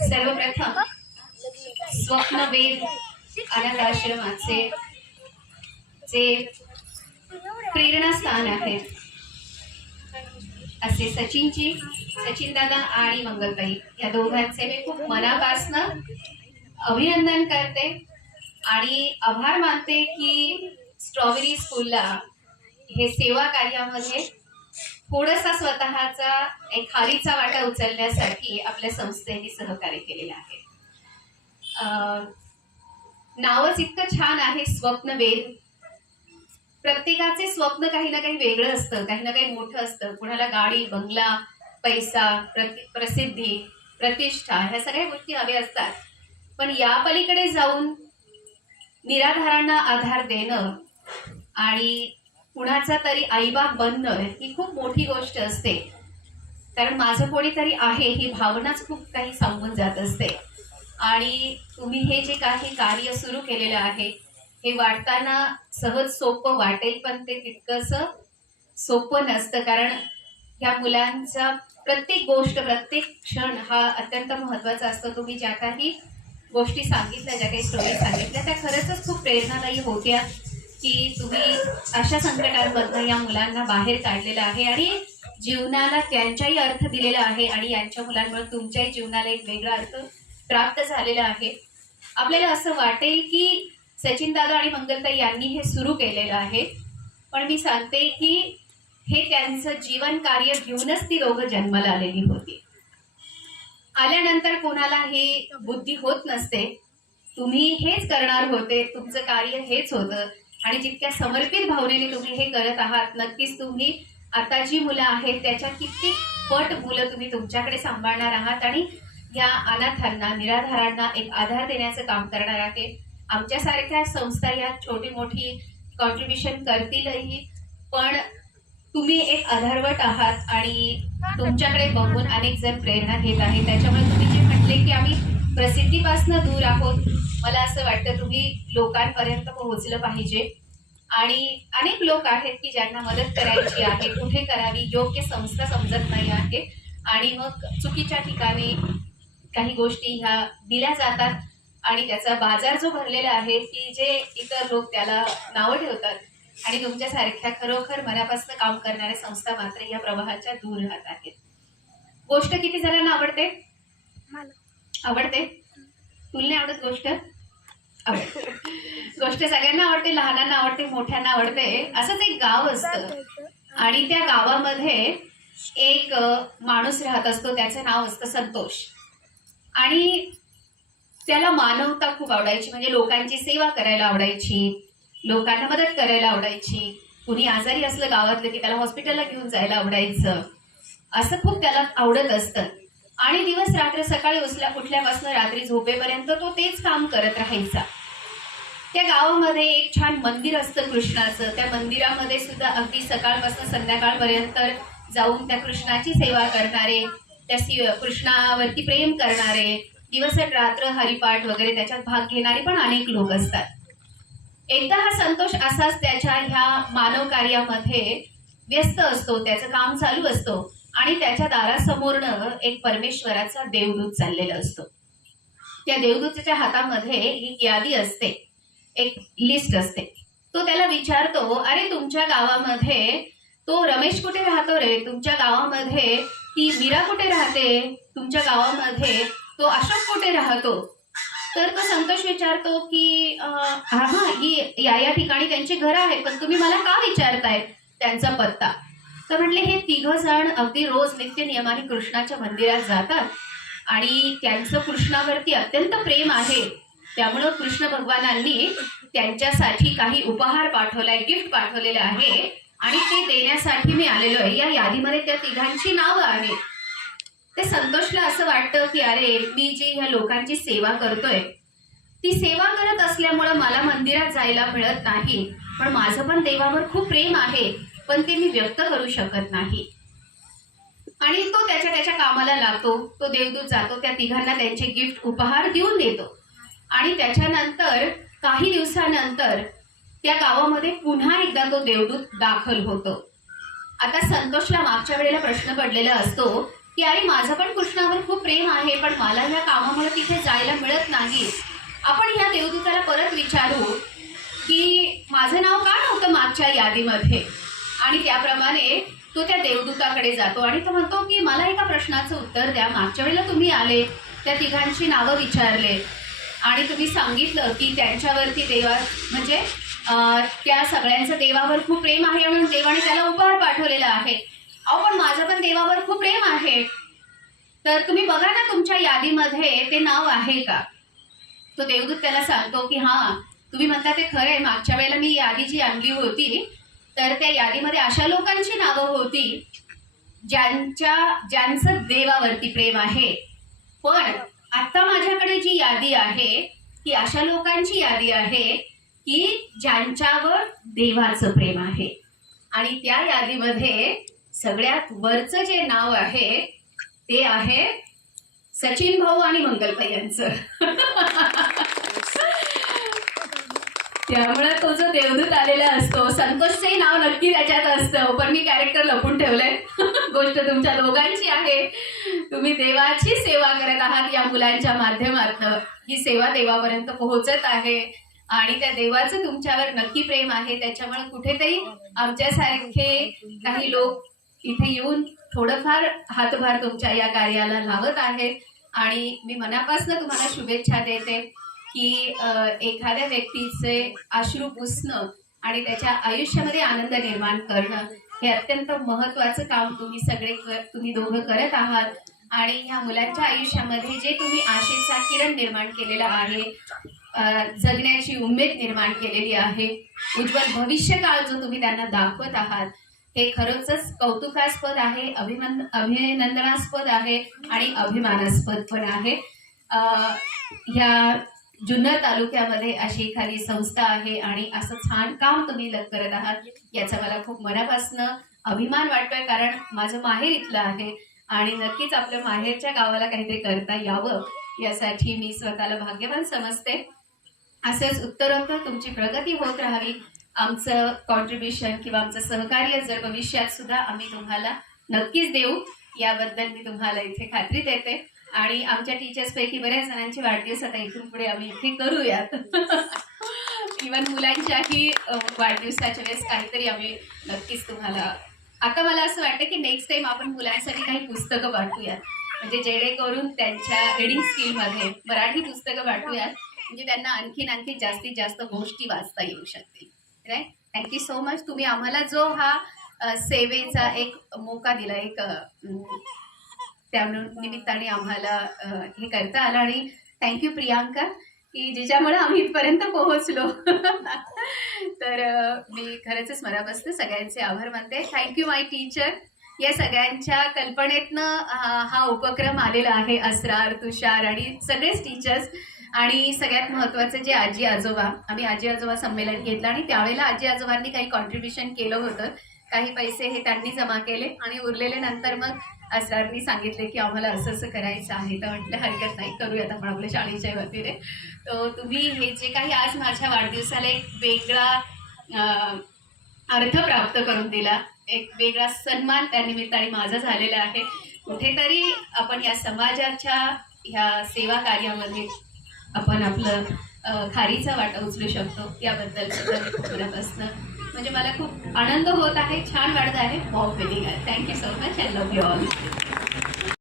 सर्वप्रथम स्वप्नवेद अनाथ आश्रमाचे जे प्रेरणास्थान आहे असे सचिन दादा आणि मंगलताई या दोघांचे मी खूप मनापासून अभिनंदन करते आणि आभार मानते की स्ट्रॉबेरी स्कूलला हे सेवा कार्यामध्ये थोडासा स्वतःचा एक खारीचा वाटा उचलण्यासाठी आपल्या संस्थेने सहकार्य केलेलं आहे. नावच इतकं छान आहे स्वप्नवेद. प्रत्येकाचे स्वप्न काही ना काही वेगळं असतं, काही ना काही मोठं असतं. कुणाला गाडी, बंगला, पैसा, प्रसिद्धी, प्रतिष्ठा ह्या सगळ्या गोष्टी हव्या असतात. पण या पलीकडे जाऊन निराधारांना आधार देणं आणि कुणाचा तरी आईबाप बनणं ही खूप मोठी गोष्ट असते. कारण माझं कोणीतरी आहे ही भावनाच खूप काही सांगून जात असते. आणि तुम्ही हे जे काही कार्य सुरू केलेलं आहे हे वाटताना सहज सोपं वाटेल, पण ते तितकंसं सोपं नसतं. कारण ह्या मुलांचा प्रत्येक गोष्ट, प्रत्येक क्षण हा अत्यंत महत्त्वाचा असतो. तुम्ही ज्या काही गोष्टी सांगितल्या, ज्या काही स्टोरी सांगितल्या त्या खरंच खूप प्रेरणादायी होत्या की तुम्ही अशा संकटांमधनं या मुलांना बाहेर काढलेलं आहे आणि जीवनाला त्यांच्याही अर्थ दिलेला आहे आणि यांच्या मुलांमुळे तुमच्याही जीवनाला एक वेगळा अर्थ प्राप्त झालेला आहे. आपल्याला असं वाटेल की सचिन दादा आणि मंगलताई यांनी हे सुरू केलेलं आहे, पण मी सांगते की हे त्यांचं जीवन कार्य घेऊनच ती दोघं जन्माला आलेली होती. आल्यानंतर कोणाला ही बुद्धी होत नसते. तुम्ही हेच करणार होते, तुमचं कार्य हेच होतं आणि जितक्या समर्पित भावनेने तुम्ही हे करत आहात, नक्कीच तुम्ही आता जी मुलं आहेत त्याच्या किती पट मुलं तुम्ही तुमच्याकडे सांभाळणार आहात आणि या अनाथांना, निराधारांना एक आधार देण्याचं काम करणार आहे. आमच्यासारख्या संस्था या छोटी मोठी कॉन्ट्रीब्युशन करतीलही, पण तुम्ही एक आधारवट आहात आणि तुमच्याकडे बघून अनेक जण प्रेरणा घेत आहेत. त्याच्यामुळे तुम्ही जे म्हटले की आम्ही प्रसिद्धीपासून दूर आहोत, मला असं वाटतं तुम्ही लोकांपर्यंत पोहोचलं पाहिजे. आणि अनेक लोक आहेत की ज्यांना मदत करायची आहे, कुठे करावी, योग्य संस्था समजत नाही आहे आणि मग चुकीच्या ठिकाणी काही गोष्टी ह्या दिल्या जातात आणि त्याचा बाजार जो भरलेला आहे की जे इतर लोक त्याला नावं ठेवतात आणि तुमच्यासारख्या खरोखर मनापासून काम करणाऱ्या संस्था मात्र या प्रवाहाच्या दूर राहत आहेत. गोष्ट किती जणांना आवडते? आवडते? तुला नाही आवडत गोष्ट? आवडते. गोष्ट सगळ्यांना आवडते, लहानांना आवडते, मोठ्यांना आवडते. असंच एक गाव असतं आणि त्या गावामध्ये एक माणूस राहत असतो, त्याचं नाव असतं संतोष. आणि त्याला मानवता खूप आवडायची, म्हणजे लोकांची सेवा करायला आवडायची, लोकांना मदत करायला आवडायची. कुणी आजारी असलं गावातलं की त्याला हॉस्पिटलला घेऊन जायला आवडायचं. असं खूप त्याला आवडत असतं आणि दिवस रात्र, सकाळी उठल्यापासून रात्री झोपेपर्यंत तो तेच काम करत राहायचा. त्या गावामध्ये एक छान मंदिर असतं कृष्णाचं. त्या मंदिरामध्ये सुद्धा अगदी सकाळपासून संध्याकाळपर्यंत जाऊन त्या कृष्णाची सेवा करणारे, त्या कृष्णावरती प्रेम करणारे, दिवस रात्र हरिपाठ वगैरे त्याच्यात भाग घेणारे पण अनेक लोक असतात. एकदा हा संतोष असाच त्याच्या ह्या मानव कार्यामध्ये व्यस्त असतो, त्याचं काम चालू असतो आणि त्याच्या दारासमोरनं एक परमेश्वराचा देवदूत चाललेला असतो. त्या देवदूताच्या हातामध्ये एक यादी असते, एक लिस्ट असते. तो त्याला विचारतो, अरे तुमच्या गावामध्ये तो रमेश कुठे राहतो रे? तुमच्या गावामध्ये ती मीरा कुठे राहते? तुमच्या गावामध्ये तो अशोक कुठे राहतो? तर तो संतोष विचारतो की हा या ठिकाणी त्यांची घरं आहेत, पण तुम्ही मला का विचारताय त्यांचा पत्ता? तर म्हटले हे तिघ जण अगदी रोज नित्य नियमाने कृष्णाच्या मंदिरात जातात आणि त्यांचं कृष्णावरती अत्यंत प्रेम आहे. त्यामुळं कृष्ण भगवानांनी त्यांच्यासाठी काही उपहार पाठवलाय, गिफ्ट पाठवलेलं आहे आणि ते देण्यासाठी मी आलेलो आहे. या यादीमध्ये त्या तिघांची नावं आहेत. ते संतोषला असं वाटतं की अरे मी जी ह्या लोकांची सेवा करतोय, ती सेवा करत असल्यामुळं मला मंदिरात जायला मिळत नाही, पण माझं पण देवावर खूप प्रेम आहे, पण ते मी व्यक्त करू शकत नाही. आणि तो त्याच्या कामाला लागतो. तो देवदूत जातो, त्या तिघांना त्यांचे गिफ्ट उपहार देऊन देतो आणि त्याच्यानंतर काही दिवसानंतर त्या गावामध्ये पुन्हा एकदा तो देवदूत दाखल होतो. आता संतोषला मागच्या वेळेला प्रश्न पडलेला असतो की अरे माझं पण कृष्णावर खूप प्रेम आहे, पण मला ह्या कामामुळे तिथे जायला मिळत नाही. आपण ह्या देवदूताला परत विचारू की माझं नाव का नव्हतं मागच्या यादीमध्ये, आणि त्याप्रमाणे तो त्या देवदूताकडे जातो आणि तो म्हणतो की मला एका प्रश्नाचं उत्तर द्या. मागच्या वेळेला तुम्ही आले, त्या तिघांची नावं विचारले आणि तुम्ही सांगितलं की त्यांच्यावरती देवा म्हणजे त्या सगळ्यांचं देवावर खूप प्रेम आहे म्हणून देवाने त्याला उपहार पाठवलेला आहे. अहो पण माझं पण देवावर खूप प्रेम आहे, तर तुम्ही बघा ना तुमच्या यादीमध्ये ते नाव आहे का. तो देवदूत त्याला सांगतो की हां, तुम्ही म्हणता ते खरं आहे, मागच्या वेळेला मी यादी जी आणली होती तर त्या यादीमध्ये अशा लोकांची नावं होती ज्यांचं देवावरती प्रेम आहे. पण आता माझ्याकडे जी यादी आहे ती अशा लोकांची यादी आहे की ज्यांच्यावर देवाचं प्रेम आहे. आणि त्या यादीमध्ये सगळ्यात वरचं जे नाव आहे ते आहे सचिन भाऊ आणि मंगलबाई यांचं. त्यामुळे तो जो देवदूत आलेला असतो, संतोषचंही नाव नक्की त्याच्यात असतं, पण मी कॅरेक्टर लपून ठेवलंय. गोष्ट तुमच्या दोघांची आहे. तुम्ही देवाची सेवा करत आहात या मुलांच्या माध्यमातून. ही सेवा देवापर्यंत पोहोचत आहे आणि त्या देवाचं तुमच्यावर नक्की प्रेम आहे. त्याच्यामुळे कुठेतरी आमच्यासारखे काही लोक इथे येऊन थोडंफार हातभार तुमच्या या कार्याला लावत आहेत. आणि मी मनापासून तुम्हाला शुभेच्छा देते की एखाद्या व्यक्तीचे अश्रू पुसणं आणि त्याच्या आयुष्यामध्ये आनंद निर्माण करणं हे अत्यंत महत्त्वाचं काम तुम्ही दोघं करत आहात. आणि ह्या मुलांच्या आयुष्यामध्ये जे तुम्ही आशेचा किरण निर्माण केलेला आहे, जगण्याची उमेद निर्माण केलेली आहे, उज्ज्वल भविष्यकाळ जो तुम्ही त्यांना दाखवत आहात, हे खरंच कौतुकास्पद आहे, अभिनंदनास्पद आहे आणि अभिमानास्पद पण आहे. ह्या जुन्नर तालुक्यामध्ये अशी एखादी संस्था आहे आणि असं छान काम तुम्ही करत आहात, याचा मला खूप मनापासून अभिमान वाटतोय. कारण माझं माहेर इथलं आहे आणि नक्कीच आपल्या माहेरच्या गावाला काहीतरी करता यावं यासाठी मी स्वतःला भाग्यवान समजते. असंच उत्तरोत्तर तुमची प्रगती होत राहावी. आमचं कॉन्ट्रीब्युशन किंवा आमचं सहकार्य जर भविष्यात सुद्धा आम्ही तुम्हाला नक्कीच देऊ, याबद्दल मी तुम्हाला इथे खात्री देते. आणि आमच्या टीचर्सपैकी बऱ्याच जणांचे वाढदिवस आता इथून पुढे आम्ही इथे करूयात. इव्हन मुलांच्याही वाढदिवसाच्या वेळेस काहीतरी आम्ही नक्कीच तुम्हाला. आता मला असं वाटतं की नेक्स्ट टाइम आपण मुलांसाठी काही पुस्तकं पाठवूयात, म्हणजे जेणेकरून त्यांच्या रीडिंग स्किलमध्ये मराठी पुस्तकं पाठवूयात, म्हणजे त्यांना आणखीन जास्तीत जास्त गोष्टी वाचता येऊ शकतील. राईट. Thank you so much. तुम्ही आम्हाला जो हा सेवेचा एक मोका दिला, एक त्या निमित्ताने आम्हाला हे करता आलं. आणि थँक्यू प्रियांका की जिच्यामुळे आम्ही इथपर्यंत पोहोचलो. तर मी खरंच मनापासून सगळ्यांचे आभार मानते. थँक्यू माय टीचर. या सगळ्यांच्या कल्पनेतनं हा उपक्रम आलेला आहे. असरार, तुषार आणि सगळेच टीचर्स. आणि सगळ्यात महत्त्वाचं जे आजी आजोबा, आम्ही आजी आजोबा संमेलन घेतलं आणि त्यावेळेला आजी आजोबांनी काही कॉन्ट्रीब्युशन केलं होतं. काही पैसे हे त्यांनी जमा केले आणि उरलेले नंतर मग असरारनी सांगितले की आम्हाला असं असं करायचं आहे. तर म्हटलं हरकत नाही, करूयात आपण आपल्या शाळेच्या वतीने. तर तुम्ही हे जे काही आज माझ्या वाढदिवसाला एक वेगळा अर्थ प्राप्त करून दिला, एक वेगळा सन्मान त्या निमित्ताने माझा झालेला आहे. कुठेतरी आपण या समाजाच्या ह्या सेवा कार्यामध्ये आपण आपलं खारीचा वाटा उचलू शकतो, याबद्दल खूप मनापासून म्हणजे मला खूप आनंद होत आहे, छान वाटत आहे, वाव फिलिंग आहे. Thank you so much. I love you all.